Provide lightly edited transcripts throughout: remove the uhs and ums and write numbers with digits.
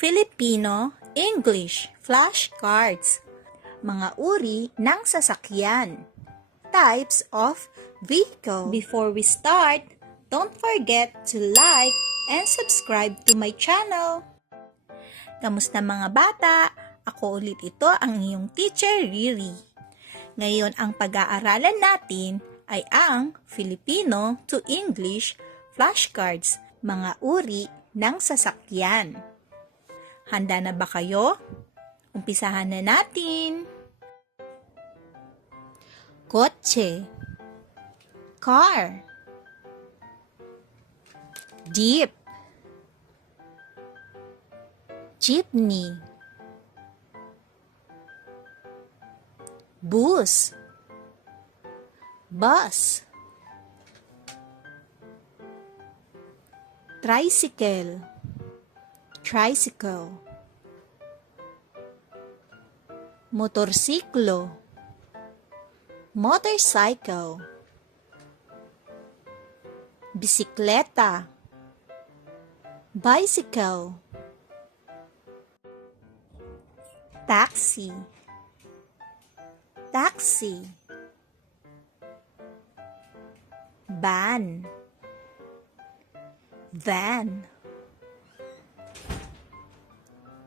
Filipino English flashcards. Mga uri ng sasakyan. Types of vehicle. Before we start, don't forget to like and subscribe to my channel. Kamusta mga bata? Ako ulit ito ang iyong teacher Riri. Ngayon ang pag-aaralan natin ay ang Filipino to English flashcards, mga uri ng sasakyan. Handa na ba kayo? Umpisahan na natin. Kotse, car, jeep, jeepney, bus, bus, tricycle, tricycle, motorsiklo, motorcycle, bisikleta, bicycle, taxi, taxi, van, van,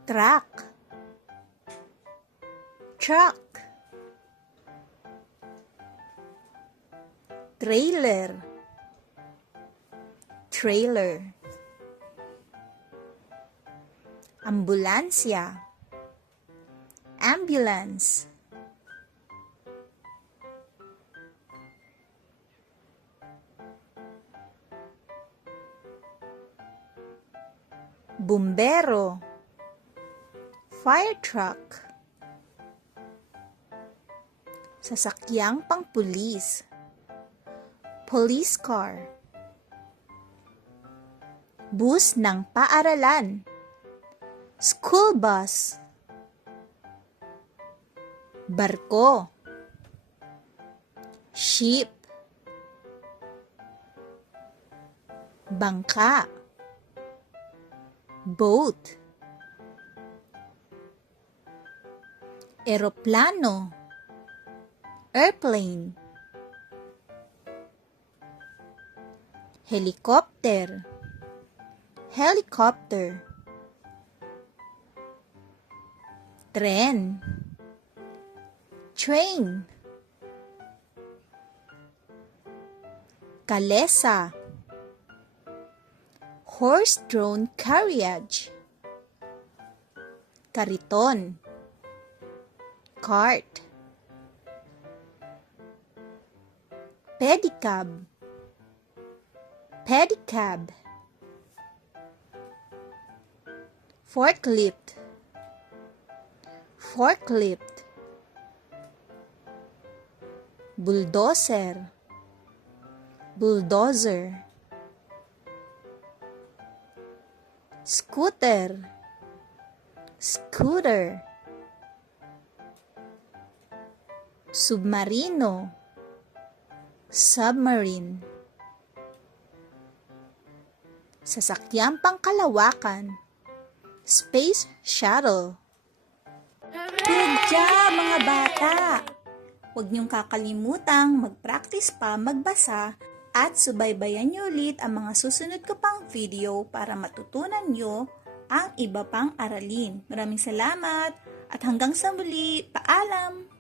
truck, truck, trailer, trailer, ambulansya, ambulance, bumbero, fire truck, sasakyang pangpulis, police car, bus ng paaralan, school bus, barko, ship, bangka, boat, eroplano, airplane, helicopter, helicopter, tren, train, kalesa, horse-drawn carriage, kariton, cart, pedicab, pedicab, forklift, forklift, bulldozer, bulldozer, scooter, scooter, submarino, submarine, sasakyang pangkalawakan, space shuttle. Good job mga bata! Huwag niyong kakalimutang mag-practice pa magbasa at subaybayan niyo ulit ang mga susunod ko pang video para matutunan niyo ang iba pang aralin. Maraming salamat at hanggang sa muli, paalam!